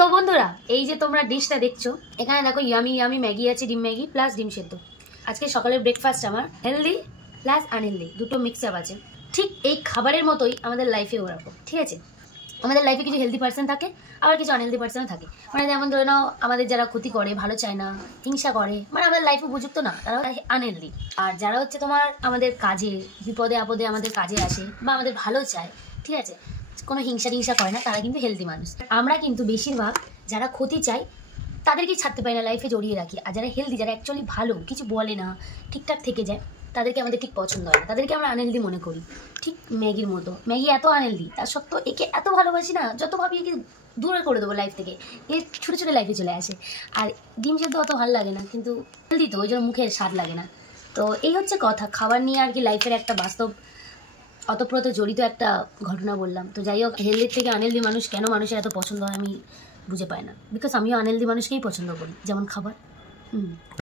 তো বন্ধুরা, এই যে তোমরা ডিশটা দেখছো, এখানে দেখো ইয়ামি ইয়ামি ম্যাগি আছে, ডিম ম্যাগি প্লাস ডিম সেদ্ধ। আজকে সকালের ব্রেকফাস্ট আমার হেলদি প্লাস আনহেলদি দুটো মিক্স আপ আছে। ঠিক এই খাবারের মতোই আমাদের লাইফে ওরকম, ঠিক আছে? আমাদের লাইফে কিছু হেলদি পার্সন থাকে, আবার কিছু আনহেলদি পার্সনও থাকে। মানে যেমন ধরে নাও, আমাদের যারা ক্ষতি করে, ভালো চায় না, হিংসা করে, মানে আমাদের লাইফে উপযুক্ত না, তারা আনহেলদি। আর যারা হচ্ছে তোমার আমাদের কাজে, বিপদে আপদে আমাদের কাজে আসে বা আমাদের ভালো চায়, ঠিক আছে, কোনো হিংসা টিংসা করে না, তারা কিন্তু হেলদি মানুষ। আমরা কিন্তু বেশিরভাগ যারা ক্ষতি চাই তাদেরকেই ছাড়তে পারি না, লাইফে জড়িয়ে রাখি। আর যারা হেলদি, যারা অ্যাকচুয়ালি ভালো, কিছু বলে না, ঠিকঠাক থেকে যায়, তাদেরকে আমাদের ঠিক পছন্দ হয় না, তাদেরকে আমরা আনহেলদি মনে করি। ঠিক ম্যাগির মতো, ম্যাগি এত আনহেলদি, তার সত্ত্বেও একে এত ভালোবাসি না, যত ভাবি একে দূরে করে দেবো লাইফ থেকে, এ ছোটো ছোটো লাইফে চলে আসে। আর ডিম সেদ্ধ অত ভালো লাগে না, কিন্তু হেলদি তো, ওই জন্য মুখে স্বাদ লাগে না। তো এই হচ্ছে কথা, খাবার নিয়ে আর কি লাইফের একটা বাস্তব অতপ্রত জড়িত একটা ঘটনা বললাম। তো যাই হোক, হেলদির থেকে আনহেলদি মানুষ কেন মানুষের এত পছন্দ হয় আমি বুঝে পাই না, বিকজ আমিও আনহেলদি মানুষকেই পছন্দ করি, যেমন খাবার।